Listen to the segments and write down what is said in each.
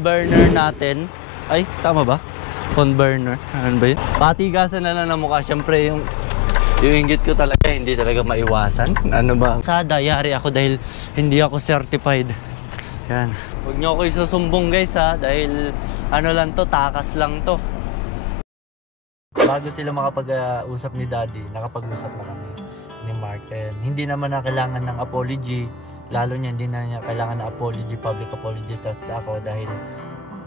Burner natin. Ay, tama ba? Con burner. Ano ba yun? Patigasan na lang ng mukha. Siyempre, yung inggit ko talaga, hindi talaga maiwasan. Ano ba? Sada, yari ako dahil hindi ako certified. Yan. Huwag nyo ako isusumbong guys ha. Dahil ano lang to, takas lang to. Bago sila makapag-usap ni Daddy, nakapag-usap na kami ni Mark. And hindi naman na kailangan ng apology. Lalo niya, hindi na niya kailangan ng apology, public apology sa ako dahil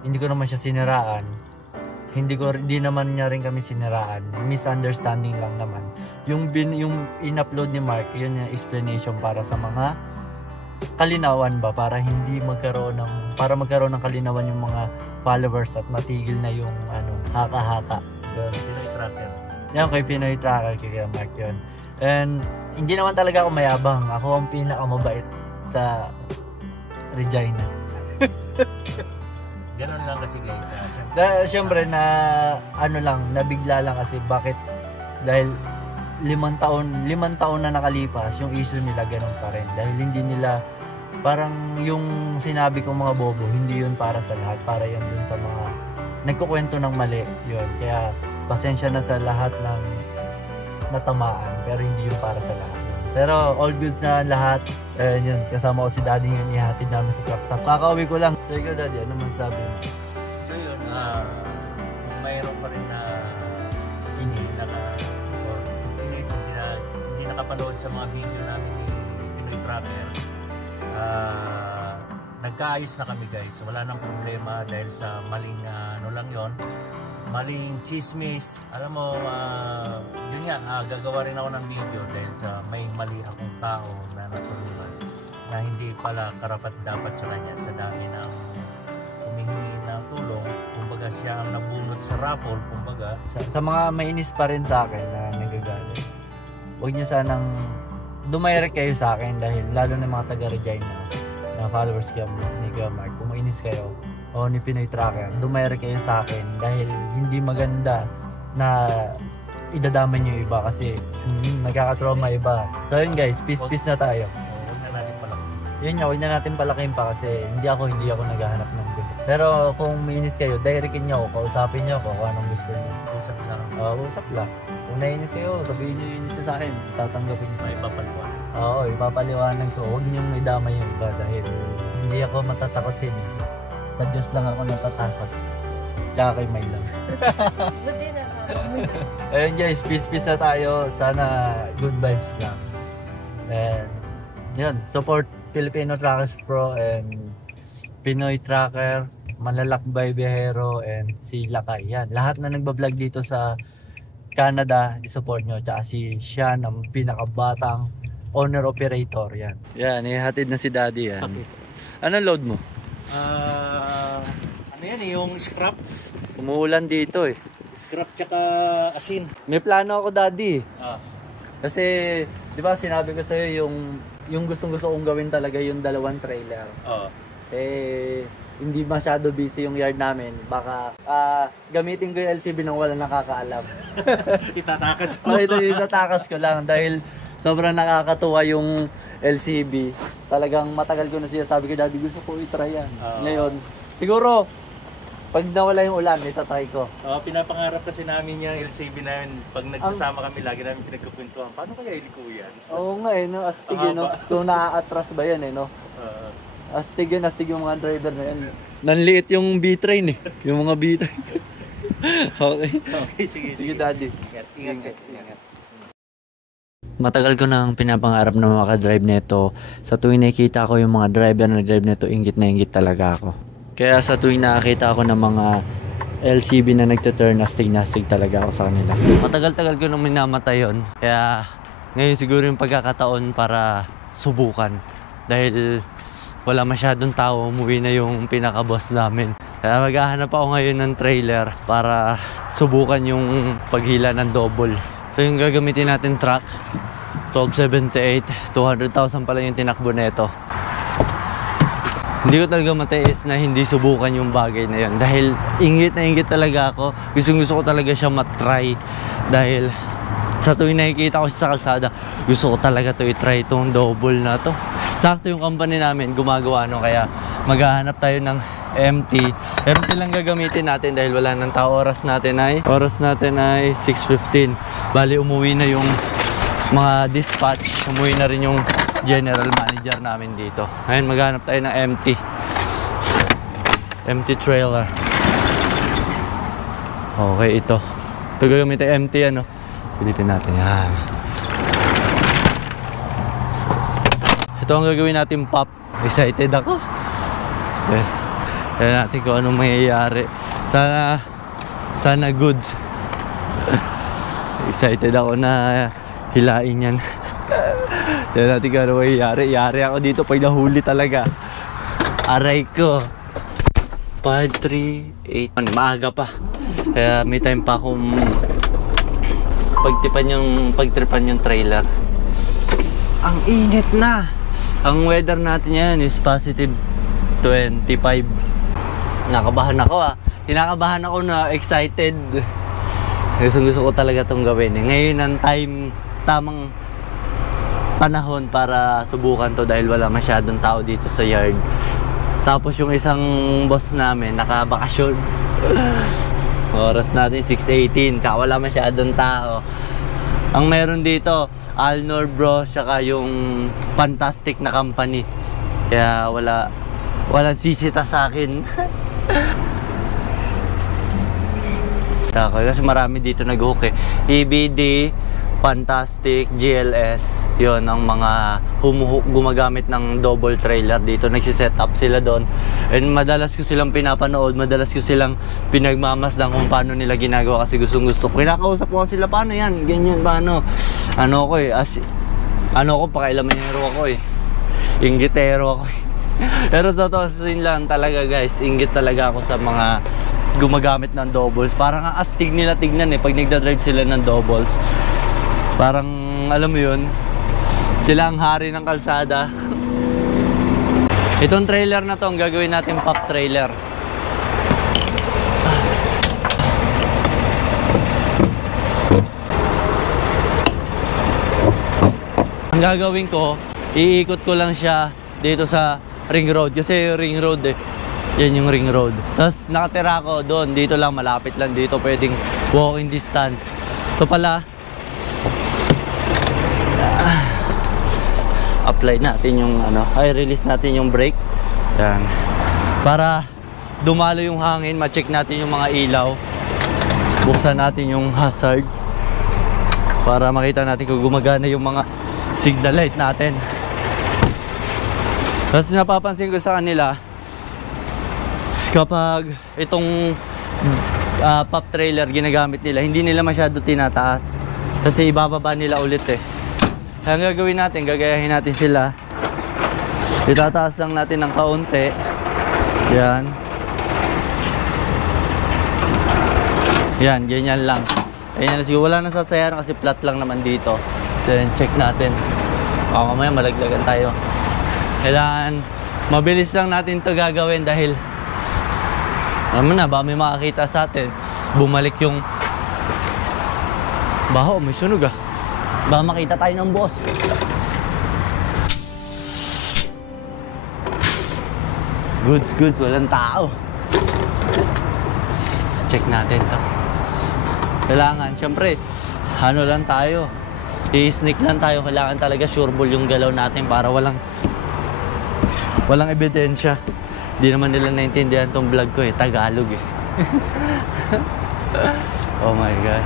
hindi ko naman siya siniraan. Hindi naman niya rin kami siniraan. Misunderstanding lang naman. Yung in-upload ni Mark, yun yung explanation para sa mga kalinawan ba, para magkaroon ng kalinawan yung mga followers at matigil na yung haka-haka. Pinoy Tracker. Yan, kay Pinoy Tracker, kay Mark yun. And hindi naman talaga ako mayabang. Ako ang pinakamabait sa Regina. Ganon lang kasi guys. Siyempre nabigla lang kasi bakit dahil 5 taon na nakalipas yung issue nila ganun pa rin dahil hindi nila parang yung sinabi kong mga bobo hindi yun para sa lahat, para yun dun sa mga nagkukwento ng mali yun, kaya pasensya na sa lahat ng natamaan pero hindi yun para sa lahat yun. Pero all goods na lahat. Yun, kasama ko si Daddy ngayon, ihatid namin sa truck stop. Kakauwi ko lang. So ikaw Daddy, ano man sabi mo? So yun, mayroon pa rin na hindi nakapanood sa mga video namin ni Pinoy Tracker. Nagkaayos na kami guys, wala nang problema dahil sa maling lang yon, maling chismis. Alam mo, yun nga, gagawa rin ako ng video dahil sa may mali akong tao na natulungan na hindi pala karapat dapat sa kanya sa dami ng humihingi ng tulong. Kumbaga siya ang nabunot sa raffle, kumbaga. Sa mga mainis pa rin sa akin na nagagalit, huwag nyo sanang dumirect kayo sa akin dahil lalo na mga taga-Regina na followers ni Mark, kung mainis kayo o ni Pinoy Tracker, dumirect kayo sa akin dahil hindi maganda na idadama nyo yung iba kasi nagkakatrauma iba. So yun guys, peace na tayo. Huwag na natin palakin. Yun nga, huwag na natin palakin pa kasi hindi ako naghahanap ng gulo. Pero kung mainis kayo, directin nyo ako, kausapin nyo ako kung anong gusto nyo. Usap lang. Usap lang. Kung nainis kayo, sabihin nyo yung inis sa akin, tatanggapin nyo. May papaliwanag. Oo, ipapaliwanag ko. Huwag nyo idama yung iba dahil hindi ako matatakotin. Sa Diyos lang ako natatakot. Tsaka kay May lang. Ayun guys, peace na tayo. Sana good vibes lang. And yun, support Filipino Trackers Pro and Pinoy Tracker, Malalakbay Biyahero, and si Lakay. Yan, lahat na nagbablog dito sa Canada, i-support nyo. Tsaka si Sean, ang pinakabatang owner operator. Yan. Yan, ihatid na si Daddy yan. Anong load mo? Ano yan yung scrap? Umuulan dito eh. Scrap tsaka asin. May plano ako Daddy. Kasi, di ba sinabi ko sa'yo yung gustong-gusto kong gawin talaga yung 2 trailer. Hindi masyado busy yung yard namin. Baka gamitin ko yung LCB nang wala nakakaalam. Itatakas mo. Itatakas ko lang dahil sobrang nakakatuwa yung LCB. Talagang matagal ko na siya sabi ko, Daddy, gusto ko i-try yan. Ngayon, siguro pag nawala yung ulan, itatry ko. Pinapangarap kasi namin yung LCB na yun. Pag nagsasama kami, lagi namin pinagkukwentuhan. Paano kaya iliko yan? Oo nga no? Astig no? Kung naa-atras ba yan no? Astig yung mga driver na yan. Nanliit yung B-train yung mga B-train. Okay, sige Daddy. Ingat. Matagal ko nang pinapangarap na makadrive nito. Sa tuwing nakikita ko yung mga driver na drive nito, inggit na inggit talaga ako. Kaya sa tuwing nakakita ako ng mga LCB na nagte-turn, astig talaga ako sa kanila. Matagal-tagal ko nang minamatay yun. Kaya ngayon siguro yung pagkakataon para subukan. Dahil wala masyadong tao, umuwi na yung pinaka-boss namin. Kaya maghahanap ako ngayon ng trailer para subukan yung paghila ng double. So yung gagamitin natin truck, 1278, 200,000 pala yung tinakbo nito. Hindi ko talaga matiis na hindi subukan yung bagay na yun. Dahil inggit na inggit talaga ako. Gusto ko talaga siya matry. Dahil sa tuwing nakikita ko siya sa kalsada, gusto ko talaga to i-try itong double na to. sakto yung company namin gumagawa no, kaya maghahanap tayo ng empty. Empty lang gagamitin natin dahil wala nang tao. Oras natin ay 6:15. Bali umuwi na yung mga dispatch, umuwi na rin yung general manager namin dito. Ngayon maghanap tayo ng empty trailer. Okay, ito gagamitin empty ano. Pilitin natin yan. Ito ang gagawin natin, pop. Excited ako. Yes. Tignan natin kung anong mangyayari. Sana goods. Excited ako na hilain yan. Tignan natin kung anong mangyayari. Yari ako dito pag nahuli talaga. Aray ko. 5, 3, 8. Maaga pa. Kaya may time pa akong pagtripan yung trailer. Ang init na. Ang weather natin yan is positive 25. Nakabahan ako Kinakabahan ako na excited. Gusto ko talaga itong gawin Ngayon ang tamang panahon para subukan to dahil wala masyadong tao dito sa yard. Tapos yung isang boss namin nakabakasyon. Oras natin 6:18 tsaka wala masyadong tao. Ang meron dito, Alnor Bros, saka yung fantastic na company. Kaya walang sisita sa akin. Kasi marami dito nag-hook EBD, Fantastic, GLS. Yon ang mga gumagamit ng double trailer dito. Nagsiset up sila doon. And madalas ko silang pinapanood, madalas ko silang pinagmamasdan kung paano nila ginagawa kasi gusto ko. Kinakausap ko sila, paano yan, ganyan, paano. Pakailamanero ako Inggitero ako Pero totoo lang talaga guys, inggit talaga ako sa mga gumagamit ng doubles. Parang astig nila tignan pag nagdadrive sila ng doubles. Parang alam mo yun, sila ang hari ng kalsada. Itong trailer na to, ang gagawin natin pop trailer. Ang gagawin ko, iikot ko lang siya dito sa ring road. Kasi ring road yan yung ring road. Tapos nakatira ko doon, dito lang, malapit lang dito, pwedeng walking distance. So pala, apply natin yung release natin yung brake. Yan. Para dumalo yung hangin, ma-check natin yung mga ilaw. Buksan natin yung hazard para makita natin kung gumagana yung mga signal light natin. Kasi napapansin ko sa kanila, kapag itong pop trailer ginagamit nila, hindi nila masyado tinataas kasi ibababa nila ulit Kaya ang gagawin natin, gagayahin natin sila. Itataas lang natin ng kaunti. Yan. Yan, ganyan lang. Ayan, siguro wala nang sasayaran kasi flat lang naman dito. Then check natin. Mamaya malaglagan tayo. Kailangan mabilis lang natin to gagawin dahil alam mo na, ba may makakita sa atin. Bumalik yung baho, may sunog Ba makita tayo ng boss. Goods, walang tao. Check natin to. Kailangan, syempre, lang tayo. I-sneak lang tayo. Kailangan talaga sureball yung galaw natin para walang ebidensya. Hindi naman nila naintindihan tong vlog ko Tagalog Oh my God.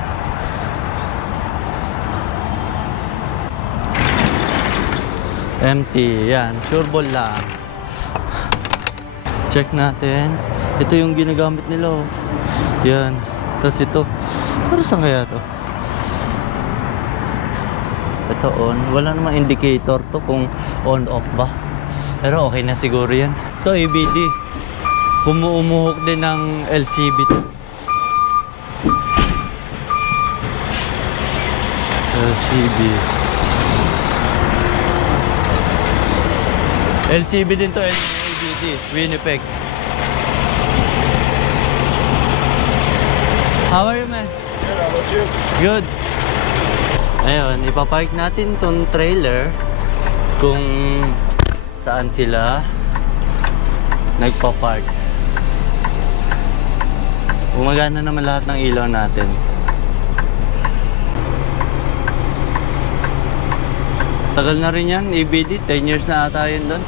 Empty, yan, sureball lang. Check natin. Ito yung ginagamit nila Yan. Tapos ito, para saan kaya to? Ito on. Wala namang indicator to kung on off ba. Pero okay na siguro yan. Ito ABD. Umuhok din ng LCB to. LCB din to, ABD, Winnipeg. How are you, man? Good, how about you? Good. Ayun, ipapark natin tong trailer kung saan sila nagpa-park. Gumagana naman lahat ng ilaw natin. Tagal na rin yan, EBD, 10 years na ata yun doon.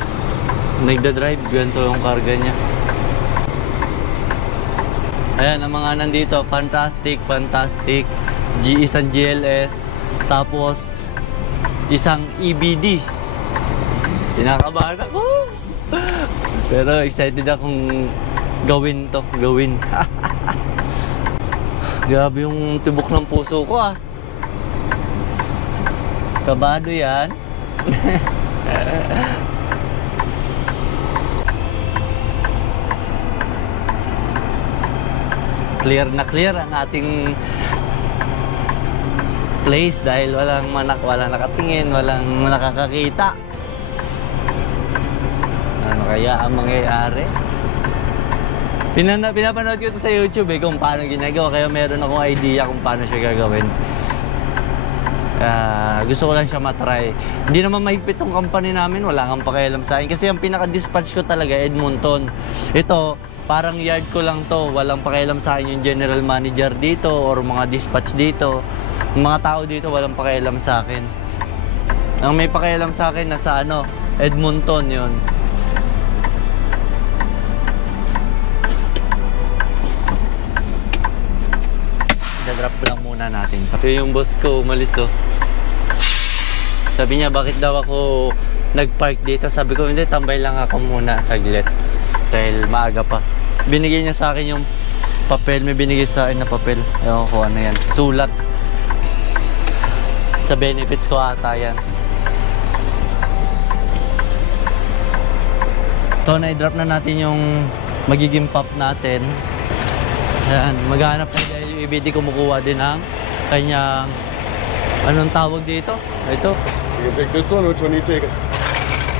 Nagda-drive, ganito yung karga niya. Ayan, ang mga nandito, fantastic. Isang GLS, tapos isang EBD. Kinakabahan ako. Pero excited akong gawin. Grabe yung tibok ng puso ko ah. Kabado yan. Clear na clear ang ating place dahil walang nakatingin, walang nakakakita. Ano kaya ang mangyayari? Pinapanood ko ito sa YouTube kung paano ginagawa, kaya meron akong idea kung paano siya gagawin. Gusto ko lang siya matry. Hindi naman mahigpit tong company namin, wala kang pakialam sa akin kasi ang pinaka-dispatch ko talaga Edmonton. Ito parang yard ko lang to, walang pakialam sa akin yung general manager dito or mga dispatch dito. Yung mga tao dito walang pakialam sa akin. Ang may pakialam sa akin nasa Edmonton yon. Drop lang muna natin. Ito yung boss ko, umalis oh. Sabi niya bakit daw ako nag-park dito. Sabi ko hindi, tambay lang ako muna saglit dahil maaga pa. Binigay niya sa akin yung papel. May binigay sa akin na papel. Ewan ko ano yan, sulat. Sa benefits ko ata yan. Ito, na-drop na natin yung magiging pop natin. Ayan, maghanap na dahil yung EBD kumukuha din ng kanyang anong tawag dito? Ito. You can take this one. Which one you take?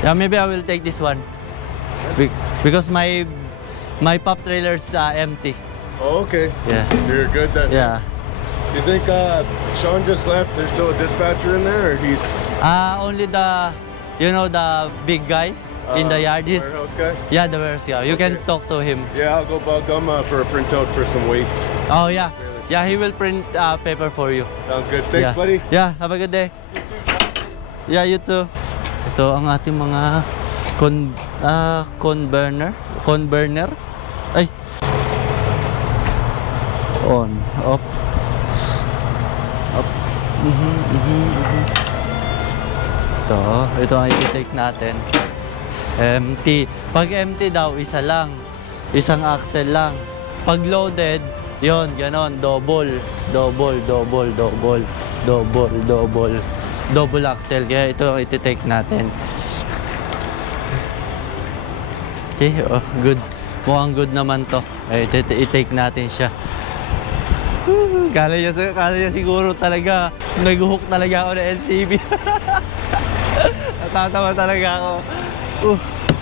Yeah, maybe I will take this one. Because my pop trailer's empty. Oh, okay. Yeah. So you're good then. Yeah. You think Sean just left? There's still a dispatcher in there, or he's Only the the big guy in the yard. He's, warehouse guy? yeah, the warehouse guy. You can talk to him. Yeah, I'll go bug him for a printout for some weights. Oh yeah. Yeah, he will print paper for you. Sounds good. Thanks, Yeah. buddy. Yeah, have a good day. Yeah, you too. Ito ang ating mga con burner. Ay. On, off. Up. Ito ang i-take natin. Empty. Pag empty daw, isa lang. Isang axle lang. Pag loaded, yon, ganon, double axle. Kaya ito ang iti-take natin. Okay, oh, good. Mukhang good naman to. I-take natin siya. Kala niya siguro talaga nag-hook talaga ako na LCB. Natatawa talaga ako.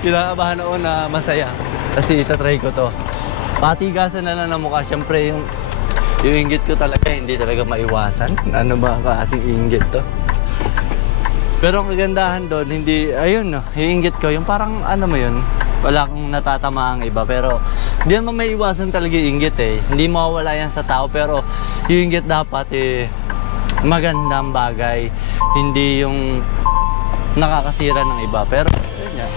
Kinakabahan ako na masaya kasi itatry ko to. Patigasan na lang ng mukha. Siyempre yung inggit ko talaga hindi talaga maiwasan. Ano ba kasing inggit to? Pero ang kagandahan doon, hindi, ayun no, yung inggit ko, yung parang ano mo yun, wala kang natatama ang iba. Pero hindi naman maiwasan talaga yung inggit eh. Hindi mawawala yan sa tao, pero yung inggit dapat magandang bagay. Hindi yung nakakasira ng iba. Pero yun nga.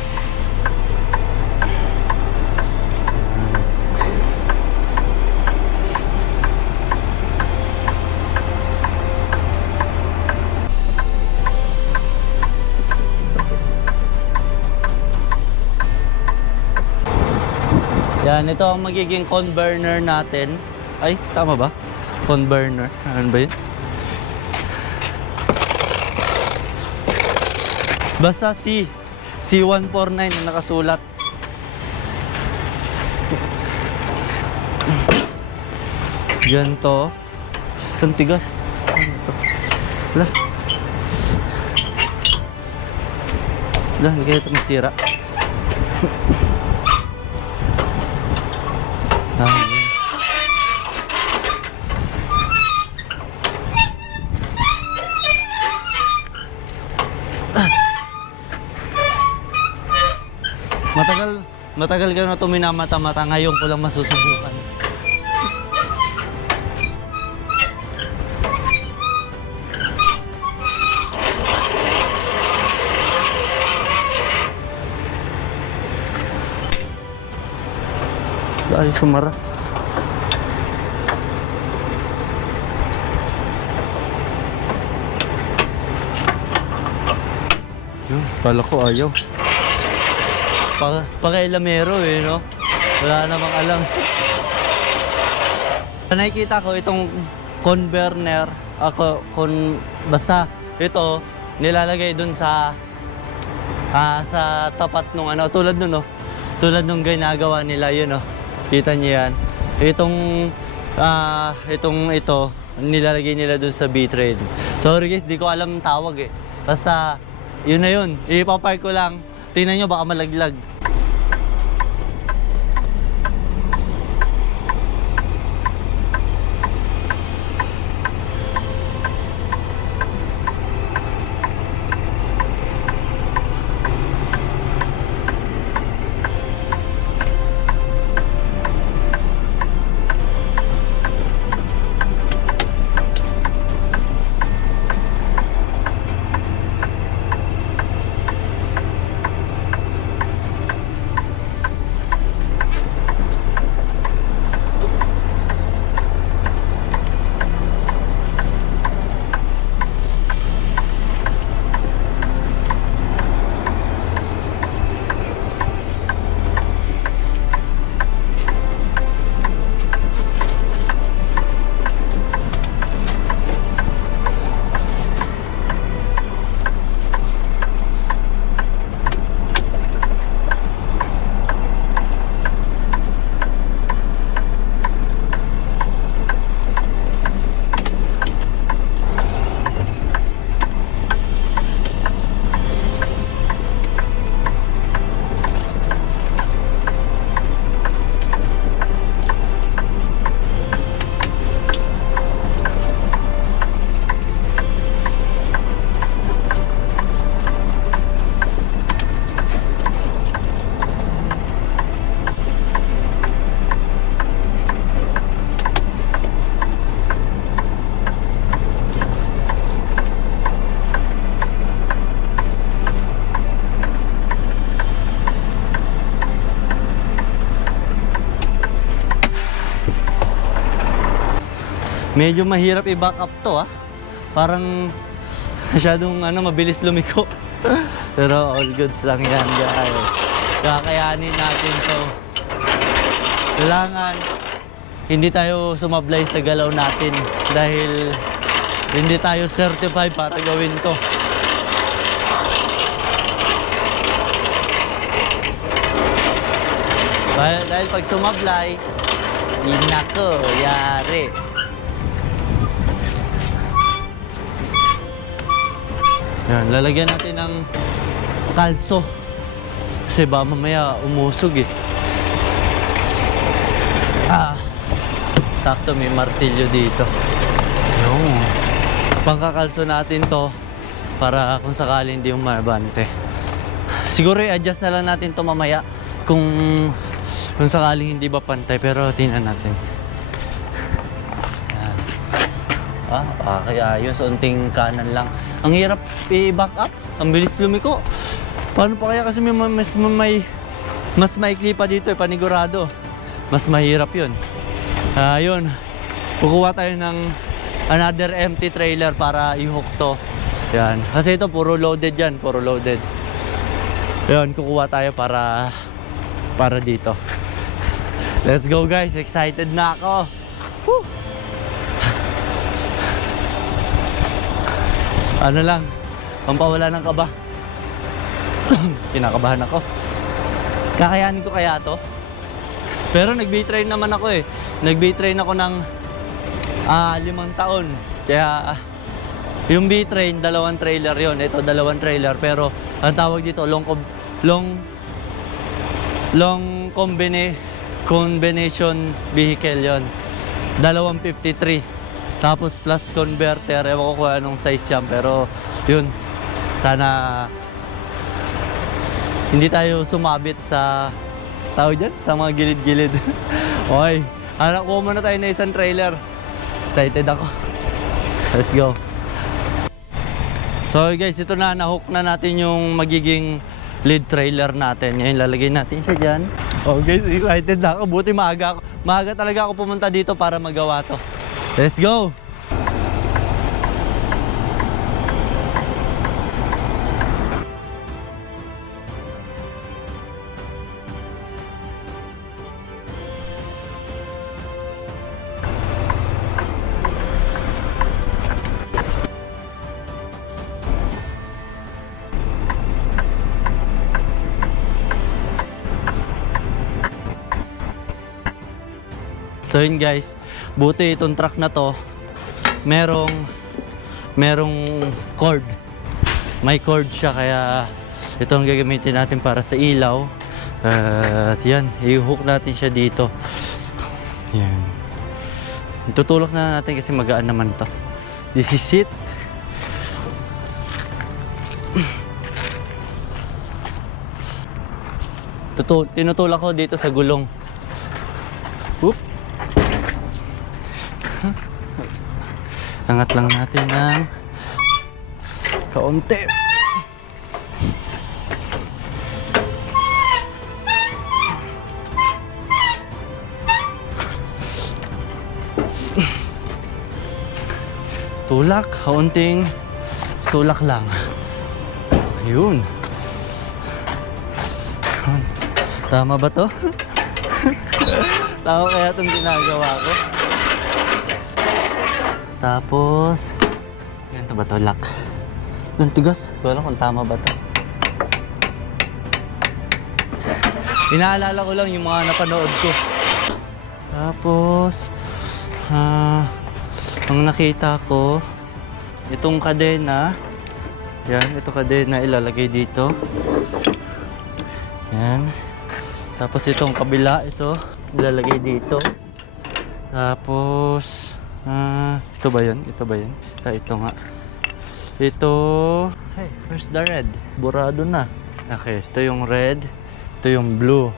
Yan, ito ang magiging con burner natin. Ay, tama ba? Con burner. Ano ba yun? Basta C149 na nakasulat. Ganito. Ang tigas. Wala. Wala, hindi kaya ito masira. Matagal ka na ito minamata-mata, ngayon ko lang masusubukan. Dahil sumara. Yun, kala ko ayaw. Pakailamero eh, no? Wala namang alam. Nakikita ko itong converner, basta ito nilalagay dun sa tapat nung ano, tulad nun, no? Tulad nung ginagawa nila yun, no? Kita niyo yan. Ito nilalagay nila dun sa B-Train. Sorry guys, di ko alam tawag eh. Basta yun na yun. Ipapark ko lang. Tingnan nyo, baka malaglag. Medyo mahirap i-back up to Parang masyadong mabilis lumiko. Pero all goods lang yan guys. Kakayanin natin to. Kailangan hindi tayo sumablay sa galaw natin dahil hindi tayo certified para gawin to. Dahil pag sumablay, nako, yari. Yan, lalagyan natin ng kalso. Kasi ba mamaya umusog eh. Sakto may martilyo dito. Yung pangkakalso natin to para kung sakali hindi yung mabante. Siguro i-adjust na lang natin to mamaya kung sakaling hindi ba pantay, pero tingnan natin. Kaya ayos, unting kanan lang. Ang hirap i-back up, ang bilis lumiko. Paano pa kaya, kasi mas maikli pa dito panigurado. Mas mahirap yun. Yun, kukuha tayo ng another empty trailer para i-hook to. Yan, kasi ito puro loaded yan, puro loaded. Yun, kukuha tayo para dito. Let's go guys, excited na ako. Woo! Ano lang, pampawala ng kaba. Kinakabahan ako. Kakayanin ko kaya to? Pero nag-B-train naman ako eh. Nag-B-train ako ng 5 taon. Kaya yung B-train, 2 trailer yon. Ito 2 trailer. Pero ang tawag dito, long combination vehicle yon. 253. Tapos plus converter, ewan ko kung anong size yan, pero yun, sana hindi tayo sumabit sa tawag dyan? Sa mga gilid-gilid. Okay, hanap ko muna tayo na isang trailer. Excited ako. Let's go. So guys, ito na, nahook na natin yung magiging lead trailer natin. Ngayon lalagay natin siya dyan. Oh guys, excited na ako. Buti maaga talaga ako pumunta dito para magawa to. Let's go! So yun guys, buti itong truck na to merong cord. May cord siya, kaya ito ang gagamitin natin para sa ilaw. At yan, i-hook natin siya dito. Yan. Tutulak na natin kasi magaan naman to. This is it. Tinutulak ko dito sa gulong. Oop. Angat lang natin ng kaunti. Tulak, kaunting tulak lang. Ayun. Tama ba to? Tama kaya itong ginagawa ko? Tapos, ganito ba ito? Lock. Ang tigas. Wala kung tama ba ito. Inaalala ko lang yung mga napanood ko. Tapos, ang nakita ko, itong kadena. Yan, ito kadena ilalagay dito. Yan. Tapos itong kabila, ito ilalagay dito. Tapos, ito ba yan? Ito ba yan? Ito nga. Ito, hey, where's the red? Burado na. Okay, ito yung red. Ito yung blue.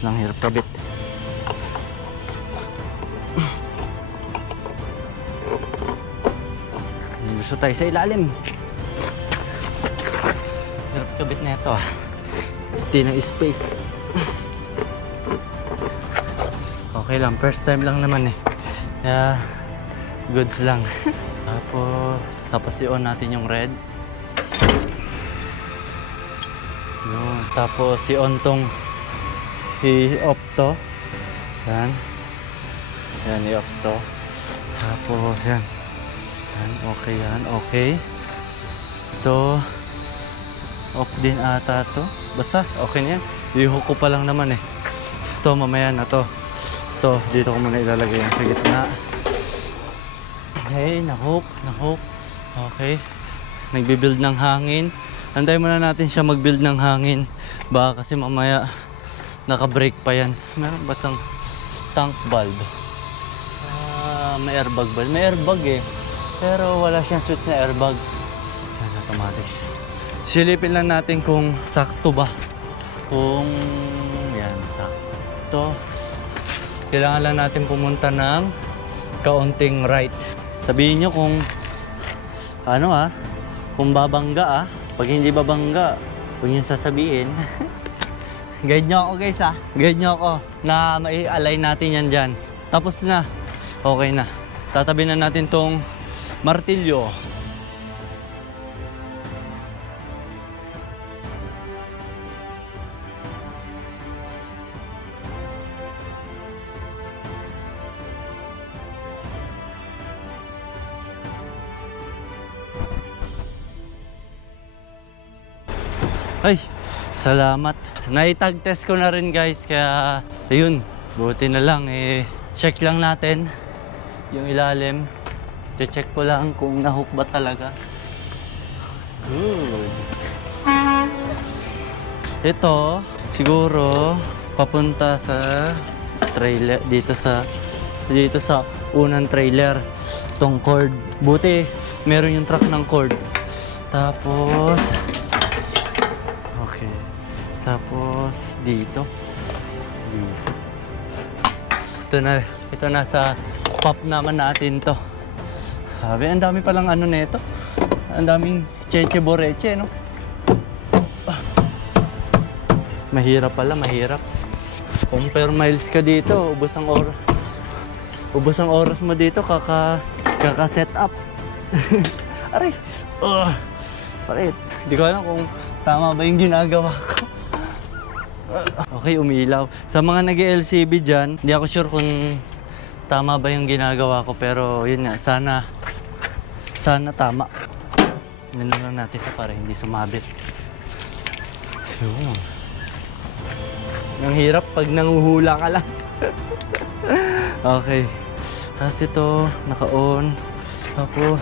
Lang hirap kabit. Gusto tayo sa ilalim. Hirap kabit na ito. Hindi na space. Okay lang, first time lang naman eh. Kaya, goods lang. Tapos i-on natin yung red. Yun. Tapos i-on tong i-off to. Yan. Yan, i-off to. Tapos yan. Yan, okay yan. Okay. Ito, off din ata to. Basta, okay na yan. I-hook ko pa lang naman eh. Ito, mamaya na to. Ito, dito ko muna ilalagay yan sa gitna. Okay, na-hook. Okay. Nagbi-build ng hangin. Antayin muna natin siya mag-build ng hangin. Baka kasi mamaya naka-brake pa yan. Meron ba itong tank valve? May airbag ba? May airbag eh. Pero wala siyang switch na airbag. Yan, automatic. Silipin lang natin kung sakto ba. Kung yan, sakto. Kailangan lang natin pumunta ng kaunting right. Sabihin nyo kung ano kung babangga Pag hindi babangga, huwag nyo sasabihin. Guide nyo ako guys Guide nyo ako na mai-align natin yan dyan. Tapos na. Okay na. Tatabi na natin tong martilyo. Ay, salamat. Naitag test ko na rin guys, kaya ayun, buti na lang check lang natin yung ilalim. Check ko lang kung nahook ba talaga. Good. Ito, siguro papunta sa trailer dito sa unang trailer. Itong cord. Buti meron yung truck ng cord. Tapos Tapos dito. Ito na sa pop naman natin to. Sabi, ang dami palang ano nito. Ang daming cheche boreche, no? Mahirap pala, mahirap. Compare miles ka dito, ubos ang oras. Ubos ang oras mo dito, kaka-set up. Aray! Sakit. Hindi ko alam kung tama ba yung ginagawa ko. Okay, umilaw. Sa mga nag-LCB dyan, hindi ako sure kung tama ba yung ginagawa ko. Pero yun nga, sana tama. Yan lang natin ito para hindi sumabit. Yun. Ang hirap pag nanguhula ka lang. Okay. Tapos ito, naka-on. Tapos,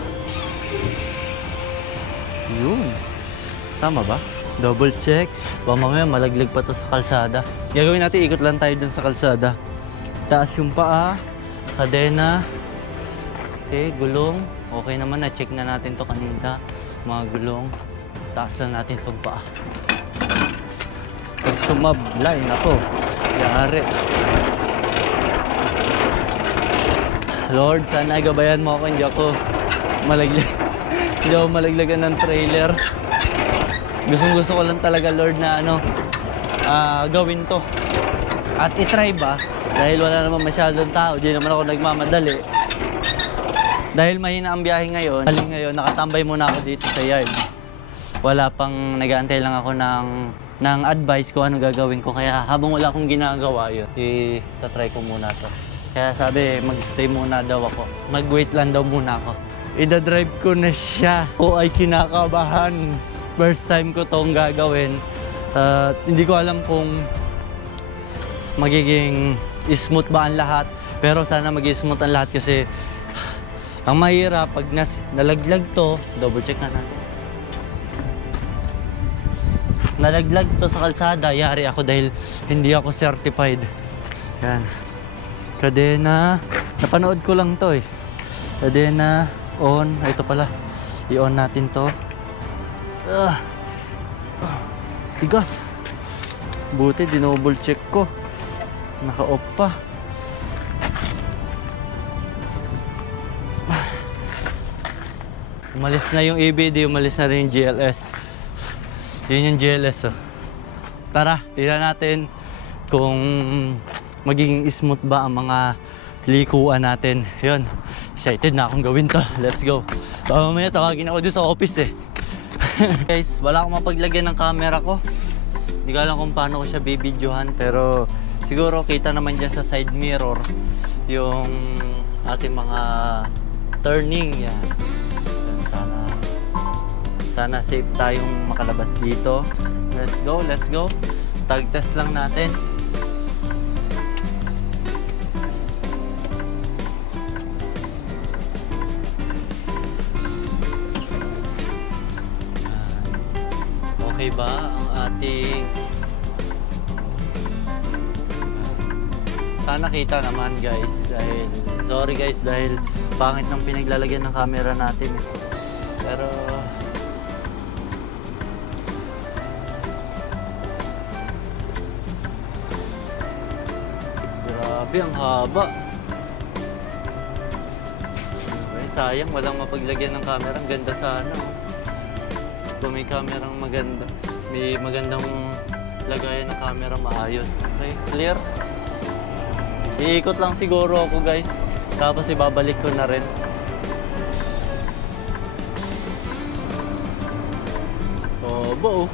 yun. Tama ba? Double check. Baka mamaya malaglag pa to sa kalsada. Gagawin natin, ikot lang tayo dun sa kalsada. Taas yung paa. Kadena. Okay, gulong. Okay naman, na-check na natin to kanina. Mga gulong. Taas lang natin itong paa. Pag sumablay, nako. Yari. Lord, sana gabayan mo ako. Hindi ako malaglagan ng trailer. Gusto ko lang talaga, Lord, na gawin to. At itry ba? Dahil wala naman masyadong tao, di naman ako nagmamadali. Dahil mahina ang biyahe ngayon, nakatambay muna ako dito sa yard. Wala pang, nag-aantay lang ako ng advice ko ano gagawin ko. Kaya habang wala akong ginagawa yun, itatry ko muna to. Kaya sabi, mag-stay muna daw ako. Mag-wait lang daw muna ako. Ida-drive ko na siya. O ay kinakabahan. First time ko tong gagawin. Hindi ko alam kung magiging smooth ba ang lahat. Pero sana maging smooth ang lahat kasi ang mahirap pag nalaglag to, double check na natin. Nalaglag to sa kalsada, yari ako dahil hindi ako certified. Yan. Kadena, napanood ko lang to eh. Kadena, on, ito pala. I-on natin to. Tigas. Buti, dinouble check ko. Naka-off pa. Umalis na yung EBD, umalis na rin yung GLS. Yun yung GLS, oh. Tara, tignan natin kung magiging smooth ba ang mga likuan natin. Yun, excited na akong gawin to. Let's go. Mamaya tawagin ako dito sa office eh. Guys, wala akong mapaglagyan ng camera ko. Hindi ko alam kung paano ko siya bibidyohan. Pero siguro kita naman dyan sa side mirror yung ating mga turning. Yan. Sana safe tayong makalabas dito. Let's go, let's go. Tag test lang natin. Okay ba ang ating... Sana kita naman guys. Sorry guys dahil pangit ng pinaglalagyan ng camera natin. Pero... grabe, ang haba. Ay, sayang, walang mapaglagyan ng camera. Ang ganda sana. Kung may kamerang maganda, may magandang lagayan ng camera, maayos. Okay, clear. Iikot lang siguro ako guys. Tapos ibabalik ko na rin. Bobo.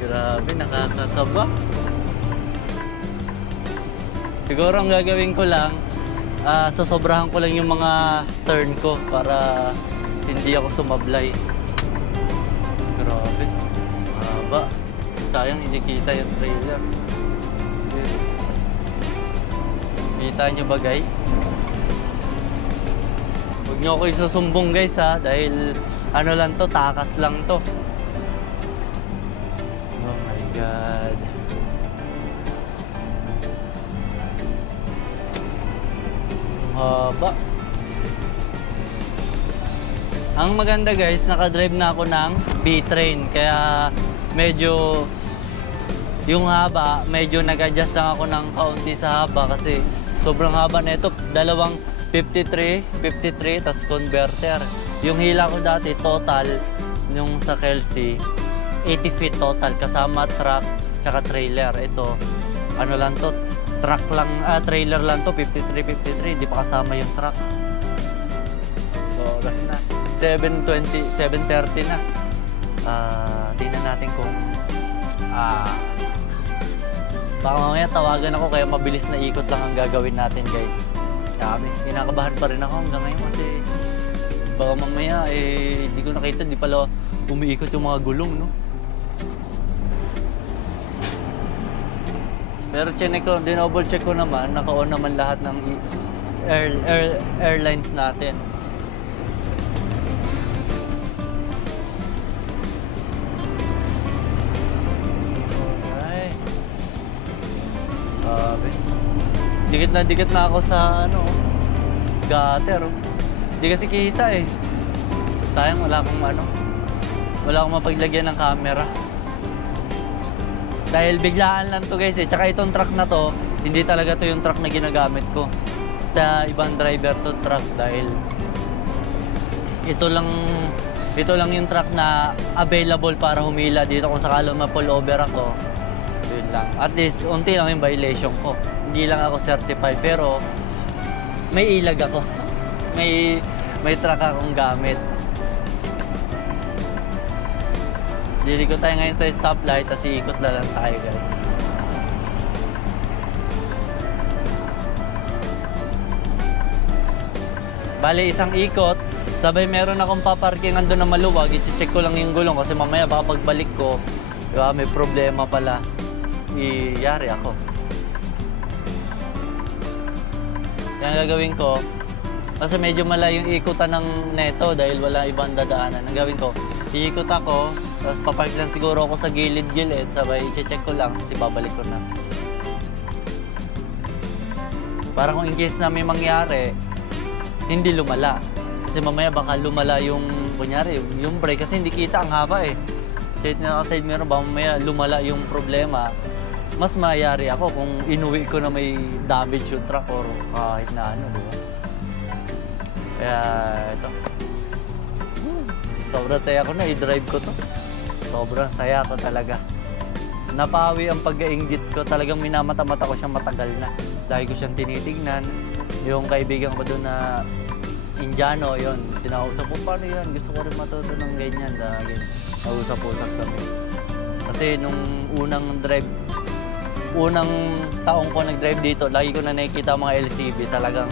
Grabe, nakakakaba. Siguro ang gagawin ko lang, sosobrahan ko lang yung mga turn ko para hindi ako sumablay. Grabe, haba. Sayang hindi kita yung trailer. Kita nyo ba guys? Huwag nyo ako isusumbong guys ha, dahil ano lang to, takas lang to. Oh my God. Haba. Ang maganda guys, nakadrive na ako ng B-Train. Kaya medyo yung haba, medyo nag-adjust lang ako ng kaunti sa haba kasi sobrang haba na ito. Dalawang 53, tas converter. Yung hila ko dati, total, yung sa Kelsey, 80 feet total, kasama truck, tsaka trailer. Ito, ano lang to, truck lang, trailer lang to, 53, di pa kasama yung truck. So, oras na. 7:30 na. Tingnan natin kung baka mamaya tawagan ako kaya mabilis na ikot lang ang gagawin natin, guys. Sabi, kinakabahan pa rin ako hanggang ngayon kasi baka mamaya di ko nakita, di pala umiikot yung mga gulong, no? Pero dinouble check ko naman, naka-on naman lahat ng airlines natin. Dikit na ako sa gutter. Di kasi kita eh. Sayang wala akong mapaglagyan ng camera. Dahil biglaan lang to, guys eh. Tsaka itong truck na to, hindi talaga to yung truck na ginagamit ko. Sa ibang driver to truck dahil ito lang yung truck na available para humila dito kung sakala ma-pull over ako. Yun lang. At least, unti lang yung violation ko. Hindi lang ako certified pero may ilag ako. May truck akong gamit. Liliko tayo ngayon sa stoplight tapos iikot na lang tayo, guys. Bale, isang ikot, sabay meron akong paparkingan doon na maluwag. I-check ko lang yung gulong kasi mamaya baka pagbalik ko, diba, may problema pala. Iyari ako. Kaya gagawin ko, kasi medyo malayo yung ikutan ng neto dahil wala ibang dadaanan. Ang gawin ko, iikot ako, tapos papark lang siguro ako sa gilid-gilid, sabay i-check ko lang, kasi babalik ko na. Para kung in case na may mangyari, hindi lumala. Kasi mamaya baka lumala yung, kunyari, yung brake kasi hindi kita ang haba eh. Kahit naka-side mirror, baka mamaya lumala yung problema. Mas mayari ako kung inuwi ko na may damage yung truck or kahit na ano, diba? Kaya ito. Sobrang saya ko na, i-drive ko to. Sobrang saya ko talaga. Napawi ang pag-iinggit ko. Talagang minamata-mata ko siyang matagal na. Dahil ko siyang tinitignan. Yung kaibigan ko doon na Indiano, yun. Tinausap ko, paano yan? Gusto ko rin matuto ng ganyan. Dahil nausap-usap kami. Kasi nung unang taong ko nag-drive dito, lagi ko na nakikita mga LCV. Talagang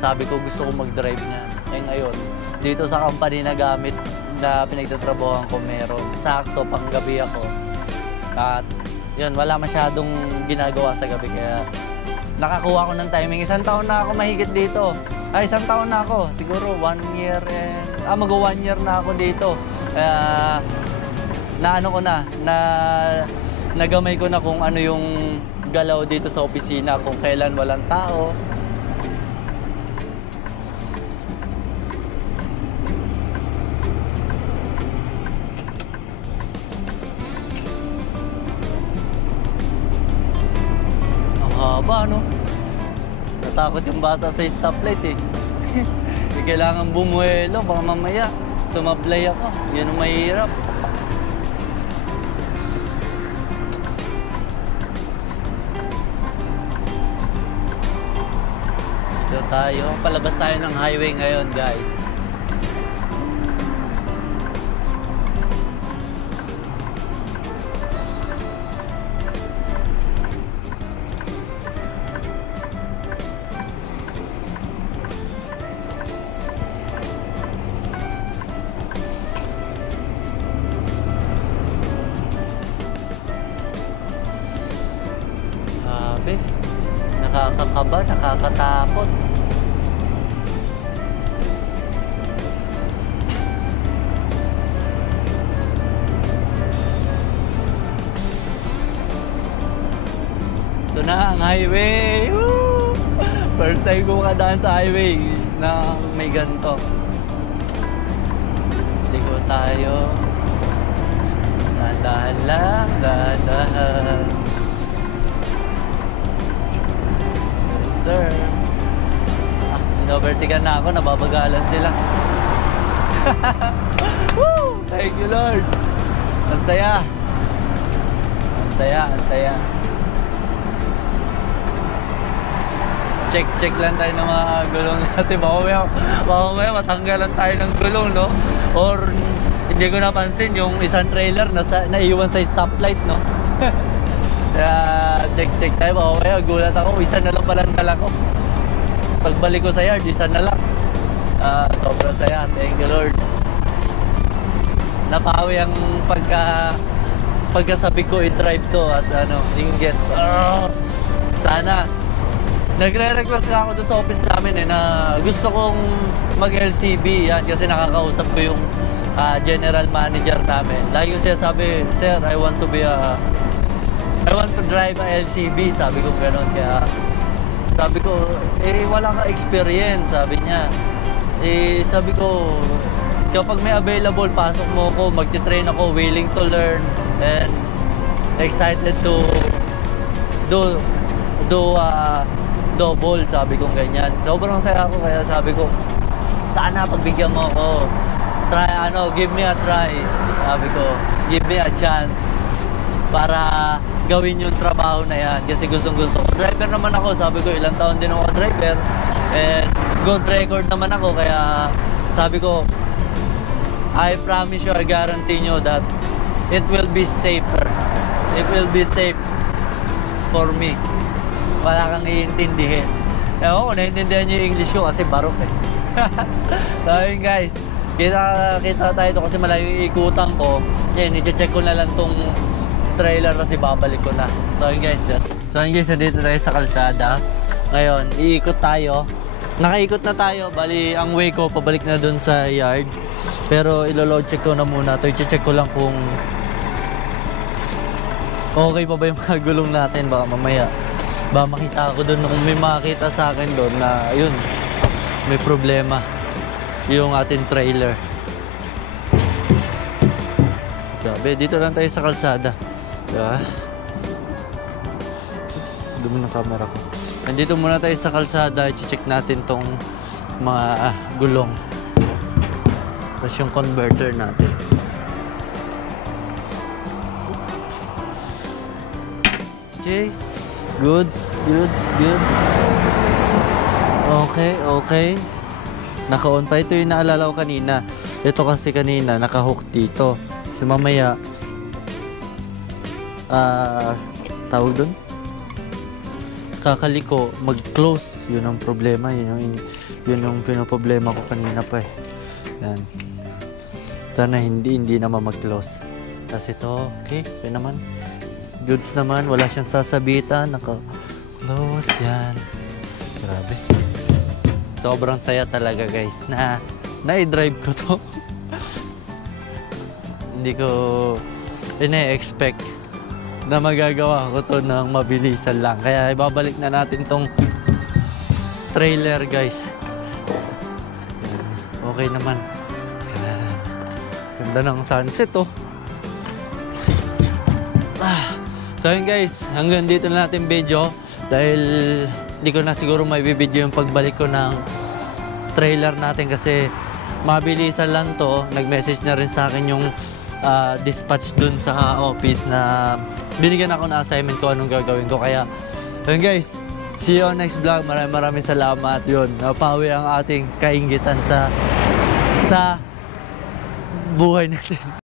sabi ko gusto ko mag-drive niyan. Eh ngayon, dito sa company na gamit na pinagtatrabahoan ko, meron. Sakto, pang gabi ako. At yun, wala masyadong ginagawa sa gabi. Kaya nakakuha ko ng timing. 1 taon na ako mahigit dito. Ay, 1 taon na ako. Siguro 1 year and... mag-1 year na ako dito. Kaya nagamay ko na kung ano yung galaw dito sa opisina, kung kailan walang tao. Ang haba, no? Natakot yung bata sa stoplight eh. Kailangan bumuelo, baka mamaya sumablay ako. Yan ang mahirap. Tayo. Palabas tayo ng highway ngayon, guys. Sabi, nakakakaba, nakakatakot. Ito na ang highway. Woo! First time ko makadaan sa highway na may ganito. Liko tayo. Dahan-dahan lang, dahan-dahan. Yes, sir. Inovertigan na ako, nababagalan sila. Woo! Thank you, Lord. Ang saya. Ang saya, ang saya. Check lang tayo ng mga gulong natin. Mamaya matanggalan tayo ng gulong, no? Or hindi ko napansin yung isang trailer na naiwan sa stoplights, no? Kaya check tayo. Mamaya gulat ako, isa na lang pala ang dala ko. Pagbalik ko sa yard, isa na lang. Sobrang saya. Thank you, Lord. Napawi ang pagkasabi ko i-drive to at inggit. Sana. Nagre-request nga ako doon sa office namin na gusto kong mag-LCB yan kasi nakakausap ko yung general manager namin. Lagi ko siya sabi, sir, I want to drive a LCB. Sabi ko gano'n, kaya sabi ko, wala ka experience, sabi niya. Sabi ko, kapag may available, pasok mo ako, magti-train ako, willing to learn, and excited to do double, sabi kong ganyan. Sobrang saya ako, kaya sabi ko, sana pagbigyan mo ako. Give me a try. Sabi ko, give me a chance para gawin yung trabaho na yan. Kasi gustong gusto ko. Driver naman ako, sabi ko, ilang taon din ako driver. And good record naman ako, kaya sabi ko, I promise you, I guarantee you that it will be safer. It will be safe for me. Wala kang iintindihin. Ewan ko, naiintindihan nyo yung English ko kasi barok eh. So yun guys, kita tayo ito kasi malayo yung ikutan ko. Yan, i-check ko na lang tong trailer kasi babalik ko na. So yun guys, nandito tayo sa kalsada. Ngayon, iikot tayo. Nakaikot na tayo, bali ang way ko pabalik na dun sa yard. Pero ilo-load check ko na muna ito. I-check ko lang kung okay pa ba yung mga gulong natin. Baka mamaya makita ako doon kung may makita sa akin doon na yun, may problema yung ating trailer. Sabi, dito lang tayo sa kalsada. Diba? Dumi ng camera ko. Nandito muna tayo sa kalsada, i-check natin tong mga gulong. Tapos yung converter natin. Okay. Goods. Okay. Naka-on pa. Ito yung naalala ko kanina. Ito kasi kanina, naka-hook dito. So mamaya, tawag dun? Kakaliko, mag-close. Yun ang problema. Yun yung pinoproblema ko kanina pa eh. Yan. Sana hindi naman mag-close. Tapos ito, okay naman. Goods naman, wala siyang sasabitan, naka-close yan. Grabe. Sobrang saya talaga guys na i-drive ko to. Hindi ko ine-expect na magagawa ko to ng mabilisan lang. Kaya ibabalik na natin tong trailer guys. Okay naman. Ganda ng sunset oh. So yun guys, hanggang dito na natin video dahil hindi ko na siguro may video yung pagbalik ko ng trailer natin kasi mabilisan lang to. Nag-message na rin sa akin yung dispatch dun sa office na binigyan ako na assignment ko anong gagawin ko. Kaya yun guys, see you on next vlog. Maraming salamat. Yun, napawi ang ating kaingitan sa buhay natin.